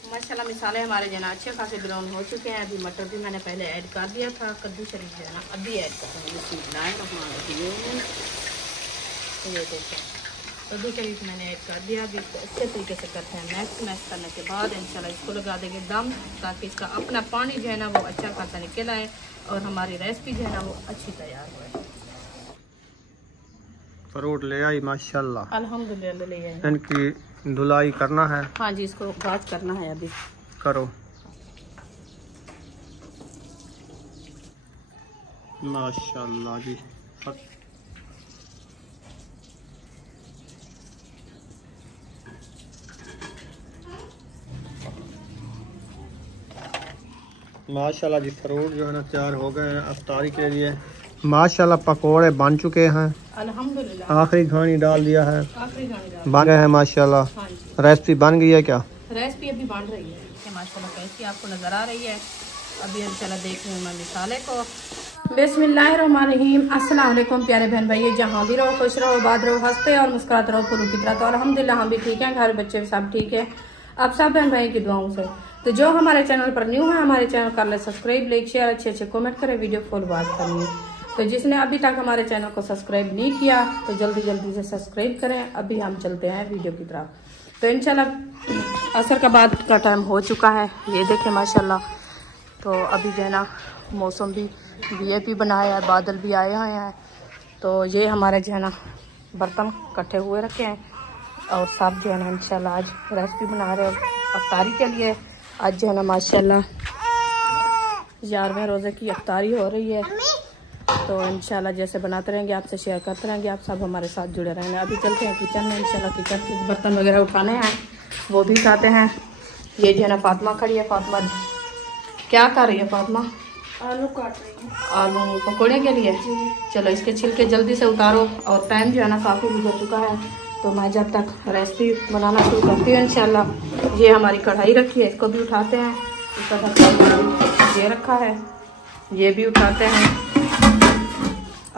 माशाल्लाह मिसाले हमारे जो है ना अच्छे खासे ब्राउन हो चुके हैं। अभी मटर भी मैंने पहले ऐड कर दिया था, कद्दू शरीफ जो है ना अभी ऐड करेंगे। ये देखें कद्दू शरीफ मैंने ऐड कर दिया। अभी इसको अच्छे तरीके से करते हैं मैश। मैश करने के बाद इंशाल्लाह इसको लगा देंगे दम, ताकि इसका अपना पानी जो है ना वो अच्छा खासा निकल आए और हमारी रेसिपी जो है ना वो अच्छी तैयार हो। फ्रूट ले आई माशाल्लाह, अल्हम्दुलिल्लाह ले आई। इनकी धुलाई करना है। हाँ जी, इसको वॉश करना है अभी। करो माशाल्लाह जी। माशाल्लाह जी फ्रूट जो है ना तैयार हो गए हैं अफ्तारी के लिए। माशाल्लाह पकोड़े बन चुके हैं अल्हम्दुलिल्लाह। आखिरी घानी डाल दिया है, आखिरी घानी बन गए हैं माशाल्लाह। हाँ जी, रेसिपी बन गई है क्या? रेसिपी अभी बन रही है माशाल्लाह। कैसी आपको नज़र आ रही है? अभी इंशाल्लाह देख रहे हैं मैं मिसाले को। बिस्मिल्लाहिर्रहमानिर्रहीम। अस्सलाम वालेकुम प्यारे बहन भाई, जहाँ भी रहो खुश रहो, बात रहो, हंसते और मुस्कुराते रहो फूलों की तरह। तो अल्हम्दुलिल्लाह हम भी ठीक हैं, घर बच्चे सब ठीक है, आप सब बहन भाई की दुआओं से। तो जो हमारे चैनल पर न्यू है हमारे चैनल कर ले सब्सक्राइब, लाइक शेयर, अच्छे अच्छे कमेंट करें, वीडियो फुल वॉच करनी है। तो जिसने अभी तक हमारे चैनल को सब्सक्राइब नहीं किया तो जल्दी जल्दी से सब्सक्राइब करें। अभी हम चलते हैं वीडियो की तरफ। तो इंशाल्लाह असर का बाद का टाइम हो चुका है, ये देखें माशाल्लाह। तो अभी जो है ना मौसम भी वीआईपी बनाया है, बादल भी आए हुए हैं। तो ये हमारे जो है ना बर्तन इकट्ठे हुए रखे हैं और सब जो है ना इंशाल्लाह आज रेसिपी बना रहे हो अफ्तारी के लिए। आज जो है ना माशाल्लाह 11वें रोज़े की अफ्तारी हो रही है। तो इंशाल्लाह जैसे बनाते रहेंगे आपसे शेयर करते रहेंगे, आप सब हमारे साथ जुड़े रहेंगे। अभी चलते हैं किचन में, इंशाल्लाह किचन के बर्तन वगैरह उठाने हैं, वो भी उठाते हैं। ये जो है ना फातिमा खड़ी है। फातिमा क्या कर रही है? फातिमा आलू काट रही है, आलू पकौड़े के लिए। चलो इसके छिलके जल्दी से उतारो। और टाइम जो है ना काफ़ी गुजर चुका है, तो मैं जब तक रेसिपी बनाना शुरू करती हूँ इंशाल्लाह। ये हमारी कढ़ाई रखी है, इसको भी उठाते हैं। इसका ढक्कन ये रखा है, ये भी उठाते हैं।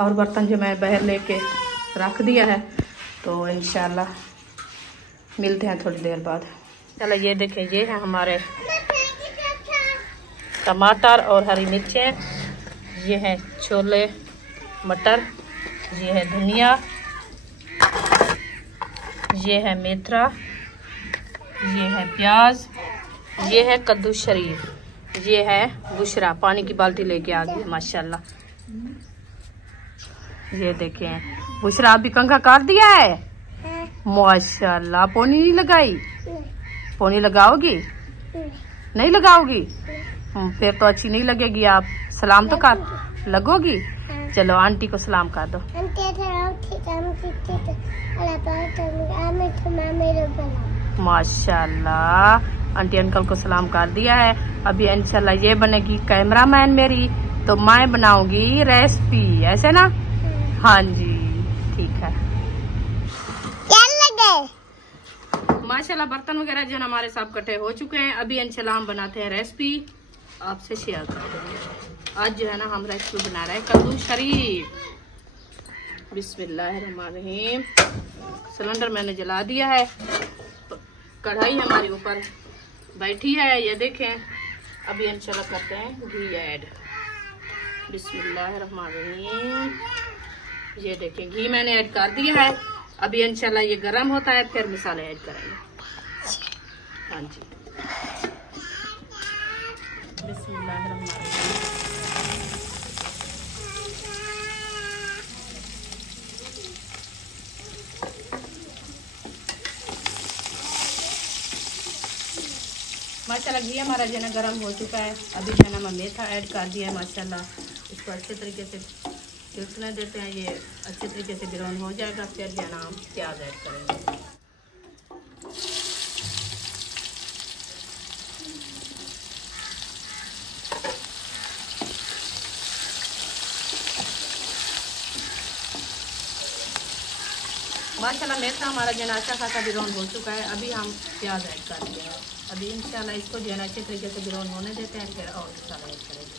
और बर्तन जो मैं बाहर लेके रख दिया है, तो इंशाल्लाह मिलते हैं थोड़ी देर बाद। चलो ये देखें, ये है हमारे टमाटर और हरी मिर्चें, ये है छोले मटर, ये है धनिया, ये है मेथरा, ये है प्याज, ये है कद्दू शरीफ, ये है बुशरा। पानी की बाल्टी लेके आ गई माशाल्लाह। ये देखें बुशरा अभी कंघा काट दिया है माशाल्लाह। पोनी नहीं लगाई? पोनी लगाओगी? नहीं लगाओगी? फिर तो अच्छी नहीं लगेगी। आप सलाम तो कर लगोगी। चलो आंटी को सलाम कर दो। माशाल्लाह आंटी अंकल को सलाम कर दिया है। अभी इंशाल्लाह ये बनेगी कैमरामैन मेरी, तो मैं बनाऊंगी रेसिपी, ऐसे ना? हाँ जी ठीक है। क्या लगे? माशाल्लाह बर्तन वगैरह जो है हमारे सब इकट्ठे हो चुके हैं। अभी इंशाल्लाह हम बनाते हैं रेसिपी, आपसे शेयर कर देंगे। आज जो है ना हम रेसिपी बना रहे हैं कद्दू शरीफ। बिस्मिल्लाहिर्रहमानिर्रहीम। सिलेंडर मैंने जला दिया है, कढ़ाई हमारी ऊपर बैठी है, ये देखें। अभी इंशाल्लाह करते हैं घी ऐड। बिस्मिल्लाहिर्रहमानिर्रहीम। ये देखें घी मैंने ऐड कर दिया है। अभी इंशाल्लाह ये गरम होता है, फिर मसाले ऐड करेंगे। हाँ जी बिस्मिल्लाहिर्रहमानिर्रहीम। माशाल्लाह घी हमारा जो है ना गर्म हो चुका है। अभी जो है ना मैं मेथा ऐड कर दिया है माशाल्लाह। इसको अच्छे तरीके से चिपकने देते हैं, ये अच्छे तरीके से ब्राउन हो जाएगा, फिर जो है ना हम प्याज ऐड करेंगे। माशाल्लाह मेथा हमारा जो है अच्छा खासा ब्राउन हो चुका है। अभी हम प्याज ऐड कर दिए हैं। अभी इंशाल्लाह इसको जो है ना अच्छे तरीके से ब्राउन होने देते हैं, फिर और मसाला ऐड करेंगे।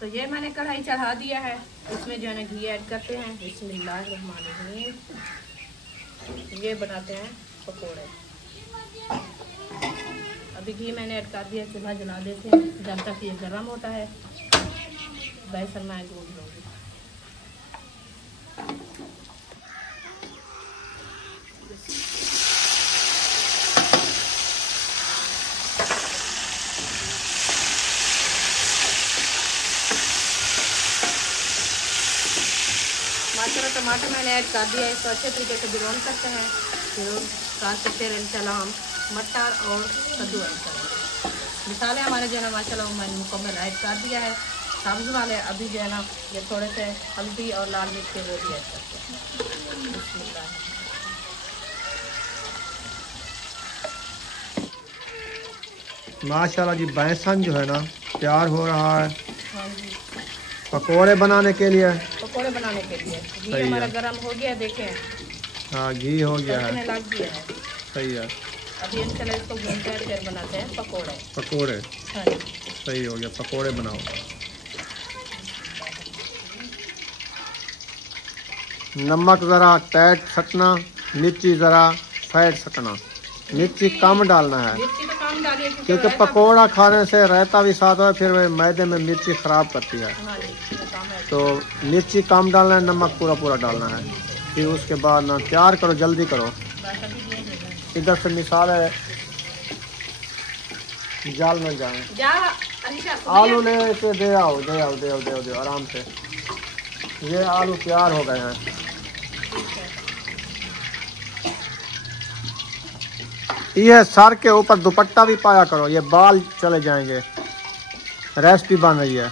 तो ये मैंने कढ़ाई चढ़ा दिया है, इसमें जो है ना घी ऐड करते हैं। बिस्मिल्लाहिर्रहमानिर्रहीम। ये बनाते हैं पकोड़े। अभी घी मैंने ऐड कर दिया, चूल्हा जला देते हैं जब तक ये गर्म होता है। बेसन मैं गूंद लूँगी। माशाल्लाह टमाटर मैंने ऐड कर दिया है, इसको अच्छे तरीके से ब्राउन करते हैं। फिर साथ से फिर इंशाल्लाह हम मटर और कद्दू ऐड करेंगे। मसाले हमारे जो है ना माशाल्लाह मैंने मुकम्मल ऐड कर दिया है। सब्ज़ वाले अभी जो है ना ये थोड़े से हल्दी और लाल मिर्च के वो भी ऐड करते हैं। माशाल्लाह जी बेसन जो है ना तैयार हो रहा है। हाँ जी, पकोड़े बनाने के लिए। पकोड़े बनाने के लिए घी सही हमारा है। गर्म हो गया, देखें हाँ घी हो गया है। लग गया है। सही है। अभी इंशाल्लाह इसको भूनते हैं फिर बनाते हैं पकोड़े। पकोड़े हाँ जी, सही हो गया, पकोड़े बनाओ। नमक ज़रा टैट सकना, मिर्ची ज़रा फैट सकना। मिर्ची कम डालना है मिर्ची तो कम डालिए क्योंकि पकोड़ा खाने से रायता भी साथ है, फिर वह मैदे में मिर्ची ख़राब करती है। हाँ जी, ये काम है। तो मिर्ची कम डालना है, नमक पूरा पूरा डालना है। फिर उसके बाद ना तैयार करो, जल्दी करो। इधर से मिसाले जाल में जाए। जा अलीशा, आलू ले के दे आओ, दे आओ, दे आओ, दे आओ, दे आओ आराम से। ये आलू तैयार हो गए हैं। ये सर के ऊपर दुपट्टा भी पाया करो, ये बाल चले जाएंगे। रेसिपी बन रही है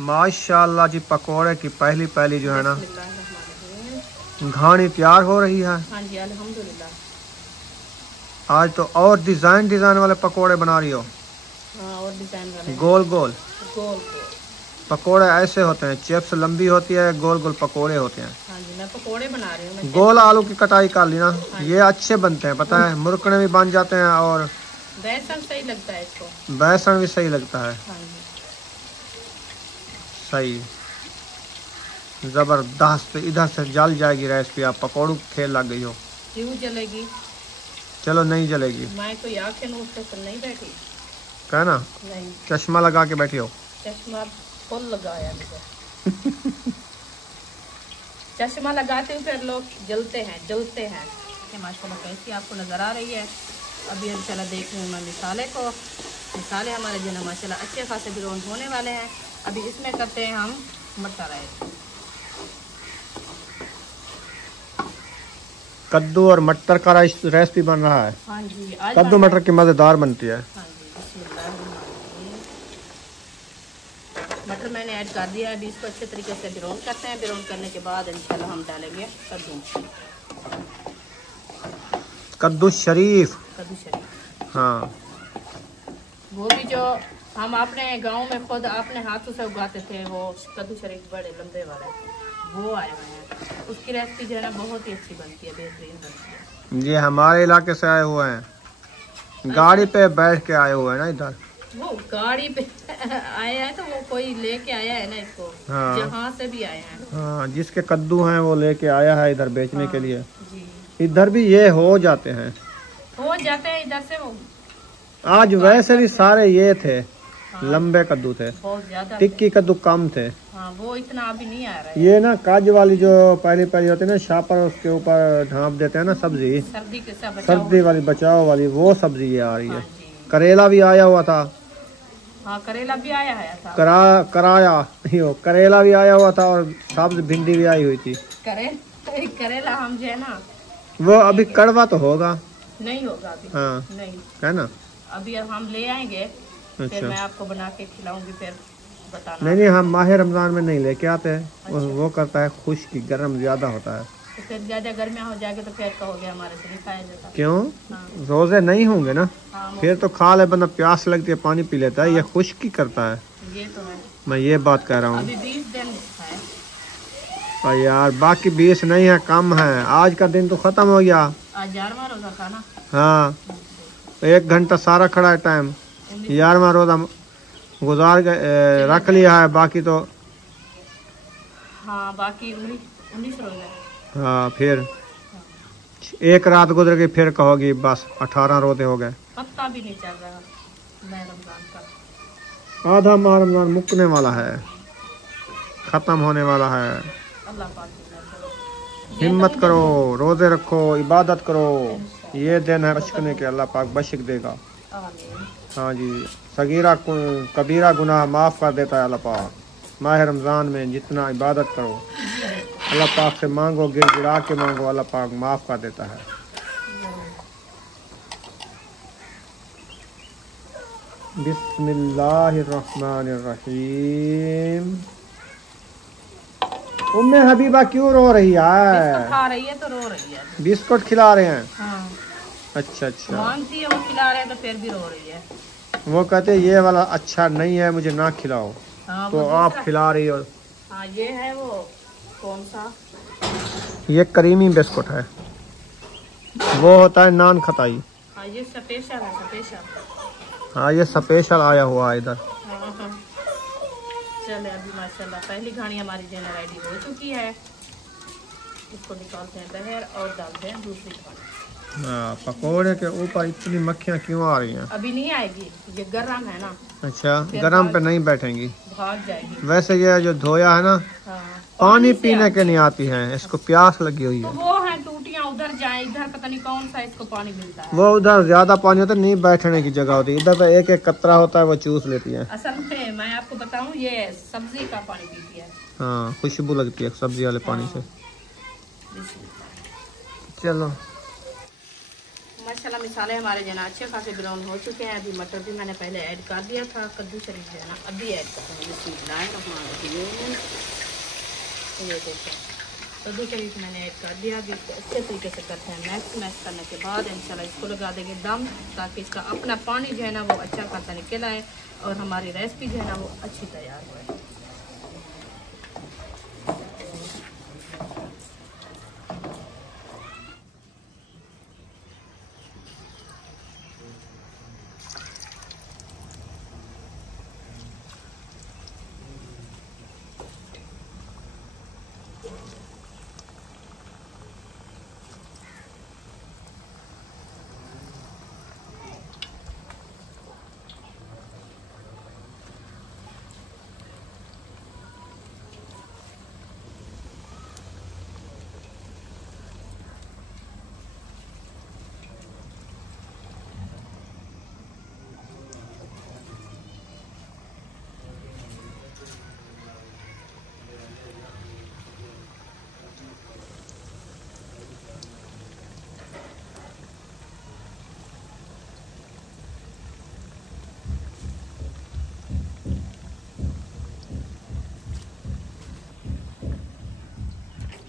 माशाल्लाह जी। पकोड़े की पहली पहली जो है ना घानी तैयार हो रही है। हाँ जी अल्हम्दुलिल्लाह। आज तो और डिजाइन डिजाइन वाले पकोड़े बना रही हो। हाँ और डिजाइन वाले गोल गोल गोल। पकोड़े ऐसे होते हैं, चिप्स लंबी होती है, गोल गोल पकोड़े होते हैं। हाँ जी मैं पकोड़े बना रही हूँ। गोल आलू की कटाई कर ली ना, ये अच्छे बनते हैं, पता है मुरकने भी बन जाते हैं और बेसन सही लगता है इसको। बेसन भी सही लगता है। हाँ जी सही जबरदस्त। इधर से जल जाएगी रेसिपी, आप पकौड़ों की खेल लग गई हो। क्यों जलेगी? चलो नहीं जलेगी। मैं कोई आँखें नूर से नहीं बैठी। कहना नहीं, चश्मा लगा के बैठी हो। चश्मा फुल लगाया मुझे। चश्मा लगाते हुए फिर लोग जलते हैं माशाल्लाह। कैसी आपको नज़र आ रही है? अभी इंशाल्लाह देख रहे हैं मैं मिसाले को। मिसाले हमारे जो है माशाल्लाह अच्छे खासे ब्राउन होने वाले हैं। अभी इसमें करते हैं हम मटर ऐड। कद्दू और मटर का रेसिपी बन रहा है। हाँ जी आज कद्दू मटर की मज़ेदार बनती है। हाँ जी बिस्मिल्लाहिर्रहमानिर्रहीम। मटर मैंने ऐड कर दिया है। अभी इसको अच्छे तरीके से ब्राउन करते हैं। ब्राउन करने के बाद इंशाल्लाह हम डालेंगे कद्दू शरीफ। कद्दू शरीफ। हाँ वो भी जो हम अपने गांव में खुद अपने हाथों से उगाते थे, वो कद्दू शरीफ बड़े लंबे वाले वो आए हुए हैं। उसकी रेसिपी जो है ना बहुत ही अच्छी बनती है, बेहतरीन बनती है। ये हमारे इलाके से आए हुए हैं, गाड़ी पे बैठ के आए हुए हैं ना इधर। वो गाड़ी पे आए हैं तो वो कोई लेके आया है ना इसको। हाँ। जहाँ से भी आए हैं। हाँ जिसके कद्दू हैं वो लेके आया है इधर बेचने के लिए। जी इधर भी ये हो जाते हैं, हो जाते हैं इधर से। वो आज वैसे भी सारे ये थे। हाँ, लंबे कद्दू थे, बहुत ज्यादा। टिक्की कद्दू कम थे। हाँ वो इतना अभी नहीं आ रहा है। ये ना काज वाली जो पहली पहली होती है ना, शापर उसके ऊपर ढांप देते हैं ना सब्जी, सर्दी के सब सर्दी वाली बचाव वाली, वो सब्जी ये आ रही है। हाँ जी। करेला भी आया हुआ था। हाँ करेला भी आया है था। करेला भी आया हुआ था और सब्ज भिंडी भी आई हुई थी। करेला हम जो है ना वो अभी कड़वा तो होगा नहीं होगा अभी। हाँ नहीं है ना। अभी हम ले आएंगे फिर अच्छा मैं आपको बना के खिलाऊंगी, फिर बताना। नहीं हम माह रमजान में नहीं लेके आते हैं। अच्छा। वो करता है खुश्क, गर्म ज्यादा होता है। तो फिर ज्यादा गर्मियाँ हो जाएगी तो फिर कहोगे हमारे से नहीं खाया जाता। क्यों? हाँ। रोजे नहीं होंगे ना, हाँ फिर तो खा ले बंदा, प्यास लगती है पानी पी लेता है। ये खुश्क ही करता है, ये तो है। मैं ये बात कह रहा हूँ। अभी 20 दिन है। और यार बाकी 20 नहीं है, कम है। आज का दिन तो खत्म हो गया। आज 11वां रोजा था ना। हाँ 1 घंटा सारा खड़ा है टाइम। 11वां रोजा गुजार रख लिया है, बाकी तो हाँ बाकी 19 रोजा है। हाँ फिर एक रात गुजर गई फिर कहोगी बस 18 रोजे हो गए। पत्ता भी नहीं चल रहा मैं रमजान का। आधा माह रमजान मुकने वाला है, खत्म होने वाला है। अल्लाह पाक हिम्मत करो, रोजे रखो, इबादत करो। ये दिन है बचकने के, अल्लाह पाक बख्श देगा। आमीन। हाँ जी, सगीरा कबीरा गुनाह माफ़ कर देता है अल्लाह पाक। माह रमज़ान में जितना इबादत करो, अल्लाह पाक से मांगो, गिड़गिड़ा के मांगो, अल्लाह पाक माफ़ कर देता है। बिस्मिल्लाहिर्रहमानिर्रहीम। उम्मे हबीबा क्यों रो रही है? खा रही है तो रो रही है। बिस्कुट खिला रहे हैं? हाँ। अच्छा अच्छा। मांगती है, वो खिला रहे हैं तो फिर भी रो रही है। वो कहते ये वाला अच्छा नहीं है, मुझे ना खिलाओ। हाँ, तो आप खिला रही हो। हाँ, ये है वो कौन सा, ये करीमी बिस्कुट है, वो होता है नान खताई। हाँ ये स्पेशल है, स्पेशल। हाँ ये स्पेशल आया हुआ है इधर। हाँ हाँ। चले अभी माशाल्लाह पहली घानी हमारी जो है रेडी हो चुकी है। इसको निकालते हैं बाहर और डालते हैं दूसरी घानी। हाँ, पकोड़े के ऊपर इतनी मक्खियाँ क्यों आ रही हैं? अभी नहीं आएगी, ये गरम है ना। अच्छा, गरम पे नहीं बैठेंगी, भाग जाएगी। वैसे ये जो धोया है ना, हाँ, पानी पीने के नहीं आती है, इसको प्यास लगी हुई तो है। वो है टूटियां उधर जाए, इधर पता नहीं कौन सा इसको पानी मिलता है। वो उधर ज्यादा पानी होता है, नहीं बैठने की जगह होती है, इधर तो एक एक कतरा होता है, वो चूस लेती है। असल में मैं आपको बताऊं, ये सब्जी का पानी पीती है। हाँ, खुशबू लगती है सब्जी वाले पानी से। चलो माशाल्लाह मसाले हमारे जो है ना अच्छे खासे ब्राउन हो चुके हैं। अभी मटर भी मैंने पहले ऐड कर दिया था, कद्दू शरीफ जो है ना अभी ऐड करेंगे। ये देखिए कद्दू शरीफ मैंने ऐड कर दिया। अभी इसको अच्छे तरीके से करते हैं मैक्स। मैक्स करने के बाद इंशाल्लाह इसको लगा देंगे दम, ताकि इसका अपना पानी जो है ना वो अच्छा खासा निकल आए और हमारी रेसिपी जो है ना वो अच्छी तैयार हो।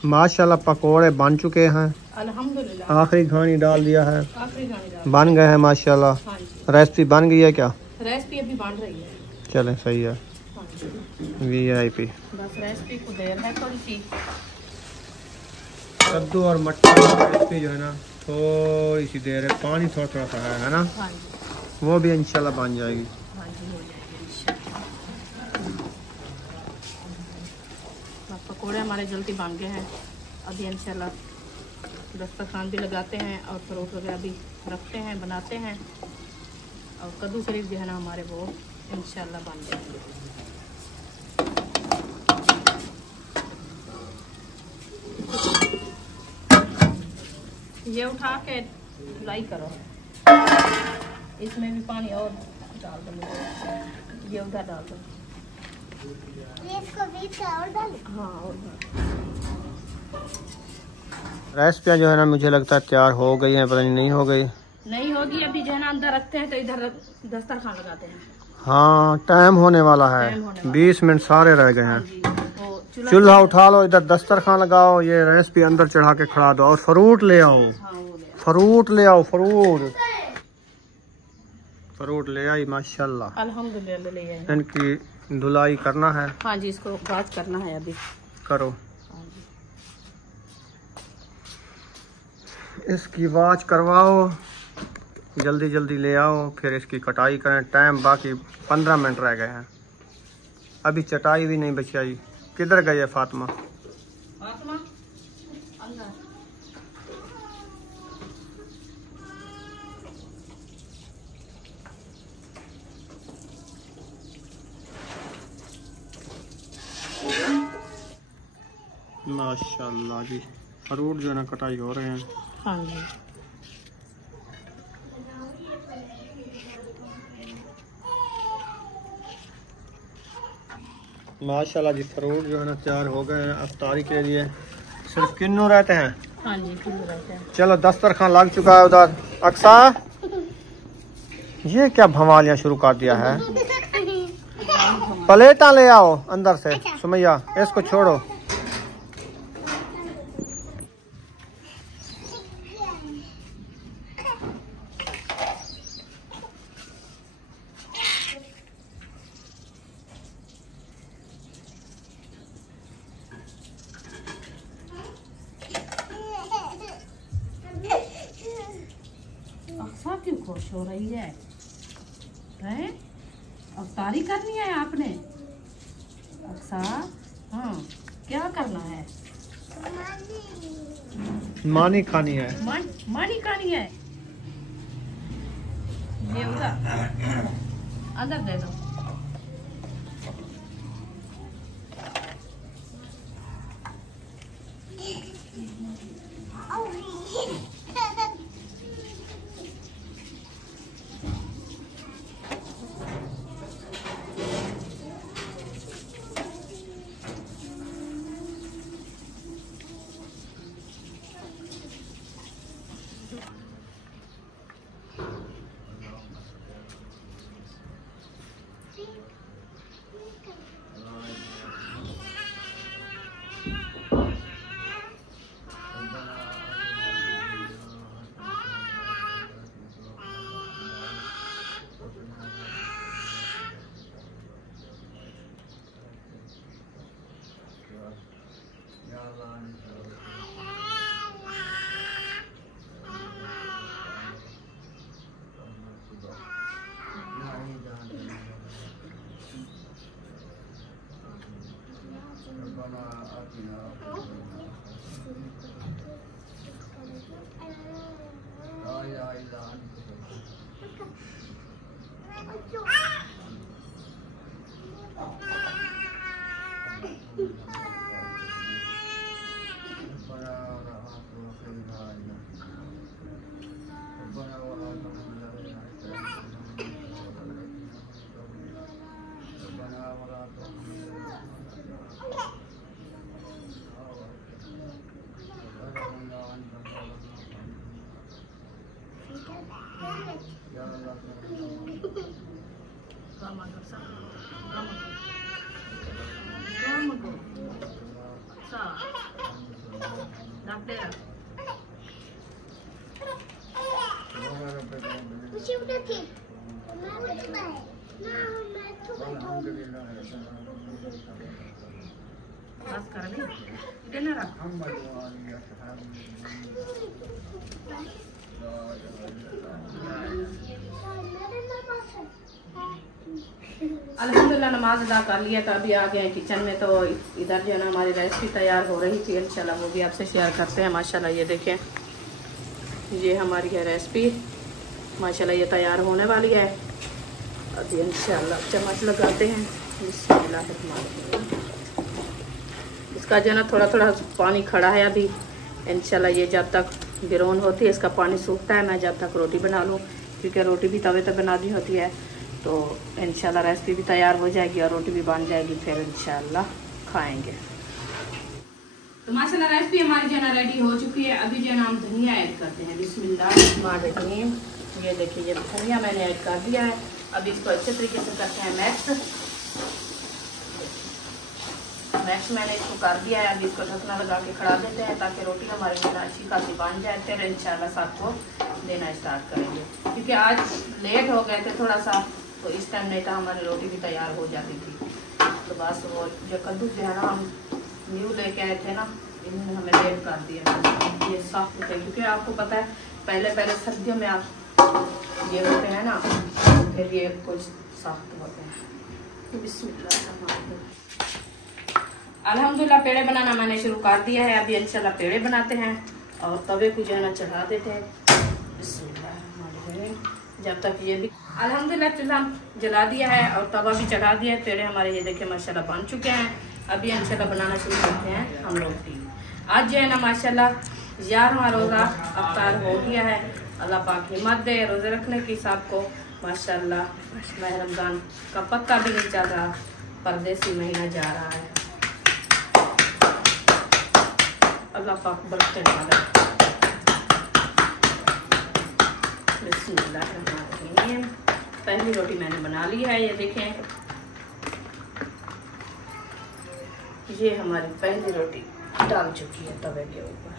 माशाल्लाह पकोड़े बन चुके हैं, अल्हम्दुलिल्लाह। आखिरी घानी डाल दिया है, आखिरी घानी डाल। बन गए हैं माशाल्लाह। हाँ जी, रेसिपी बन गई है क्या? रेसिपी अभी बन रही है। चलें सही है। हाँ जी, VIP बस रेसिपी को देर है थोड़ी सी। कद्दू और मटर की रेसिपी जो है ना थोड़ी सी देर है, पानी थोड़ा थोड़ा सा है ना, हाँ जी, वो भी इंशाल्लाह बन जाएगी। हाँ जी, हो जाएगी इंशाल्लाह। बस पकौड़े हमारे जल्दी बन गए हैं। अभी इंशाल्लाह दस्तरखान भी लगाते हैं और फ्रूट वगैरह भी रखते हैं, बनाते हैं। और कद्दू शरीफ जो है ना हमारे वो इंशाल्लाह बन जाएंगे। ये उठा के फ्राई करो, इसमें भी पानी और डाल दो, ये उधर डाल दो। इसको बीच और डाल। हाँ, और रेसिपियाँ जो है ना मुझे लगता है तैयार हो गई हैं, पता नहीं हो गई। नहीं होगी अभी जो है ना अंदर रखते हैं तो इधर दस्तरखान लगाते हैं। हाँ, टाइम होने वाला है, 20 मिनट सारे रह गए हैं। चूल्हा उठा लो, इधर दस्तरखान लगाओ, ये रेसिपी अंदर चढ़ा के खड़ा दो और फ्रूट ले आओ। फ्रूट ले आओ, फ्रूट ले आई माशाल्लाह। अल्हम्दुलिल्लाह ले आए। इनकी धुलाई करना है। हाँ जी, इसको वाश करना है अभी। करो, हाँ जी, इसकी वाश करवाओ, जल्दी जल्दी ले आओ, फिर इसकी कटाई करें। टाइम बाकी 15 मिनट रह गए हैं, अभी चटाई भी नहीं बचाई। किधर गई है फातिमा? फातिमा अंदर। माशाल्लाह जी, फ्रूट जो है ना कटाई हो रहे हैं। हाँ जी। माशाल्लाह जी, फ्रूट जो है ना तैयार हो गए हैं अफ्तारी के लिए। सिर्फ किन्नू रहते हैं। हाँ जी, किन्नू रहते हैं। चलो दस्तरखान लग चुका है उधर। अक्सा, ये क्या भवालियाँ शुरू कर दिया है? प्लेटा ले आओ अंदर से। सुमैया, इसको छोड़ो। अक्सा क्यों खुश हो रही है? हैं? अफ्तारी करनी है आपने? अक्सा, हाँ, क्या करना है? मानी खानी है। मानी खानी है। ये उधर अंदर दे दो। अल्हम्दुलिल्लाह नमाज अदा कर लिया, तो अभी आ गए हैं किचन में। तो इधर जो है ना हमारी रेसिपी तैयार हो रही थी, इंशाल्लाह वो भी आपसे शेयर करते हैं। माशाल्लाह ये देखें, ये हमारी है रेसिपी। माशाल्लाह ये तैयार होने वाली है। अभी इंशाल्लाह चम्मच लगाते हैं। इसका जो है ना थोड़ा थोड़ा पानी खड़ा है अभी। इंशाल्लाह ये जब तक गिरोन होती है, इसका पानी सूखता है, मैं जब तक रोटी बना लूँ, क्योंकि रोटी भी तवे पर बनानी होती है। तो इंशाल्लाह रेसिपी भी तैयार हो जाएगी और रोटी भी बन जाएगी, फिर इंशाल्लाह खाएंगे। तो माशाल्लाह रेसिपी हमारी जो है ना रेडी हो चुकी है। अभी जो है ना हम धनिया ऐड करते हैं। बिस्मिल्लाहिर्रहमानिर्रहीम। ये देखिए, ये धनिया मैंने ऐड कर दिया है। अभी इसको अच्छे तरीके से करते हैं मैक्स मैंने इसको कर दिया है। अभी इसको ढकना लगा के खड़ा देते हैं, ताकि रोटी हमारी जो है अच्छी खासी बन जाए। फिर इंशाल्लाह सबको देना स्टार्ट करेंगे, क्योंकि आज लेट हो गए थे थोड़ा सा, तो इस टाइम नहीं तो हमारी रोटी भी तैयार हो जाती थी। तो बस वो जो कद्दू जो है ना हम न्यू लेके आए थे ना, इन्होंने हमें लेट कर दिया। ये सॉफ्ट थे, क्योंकि आपको पता है पहले सर्दियों में आप ये होते हैं ना, फिर ये कुछ सॉफ्ट होते हैं। बिस्मिल्लाह। अल्हम्दुलिल्लाह पेड़े बनाना मैंने शुरू कर दिया है। अभी इंशाल्लाह पेड़े बनाते हैं और तवे को जो है ना चढ़ा देते हैं। बिस्मिल्लाह। जब तक ये भी अल्हम्दुलिल्लाह चूल्हा जला दिया है और तवा भी चढ़ा दिया है। पेड़े हमारे ये देखिए माशाल्लाह बन चुके हैं। अभी इंशाल्लाह बनाना शुरू करते हैं हम रोटी। आज जो है ना माशाल्लाह 11वां रोज़ा अफ्तार हो गया है। अल्लाह पाक हिम्मत दे रोज़े रखने की सबको। माशाल्लाह माह रमज़ान का पत्ता भी नहीं चल रहा, परदेसी महीना जा रहा है। अल्लाह पाक बरकत डाले। बिस्मिल्लाहिर्रहमानिर्रहीम। पहली रोटी मैंने बना ली है, ये देखें, ये हमारी पहली रोटी डाल चुकी है तवे के ऊपर।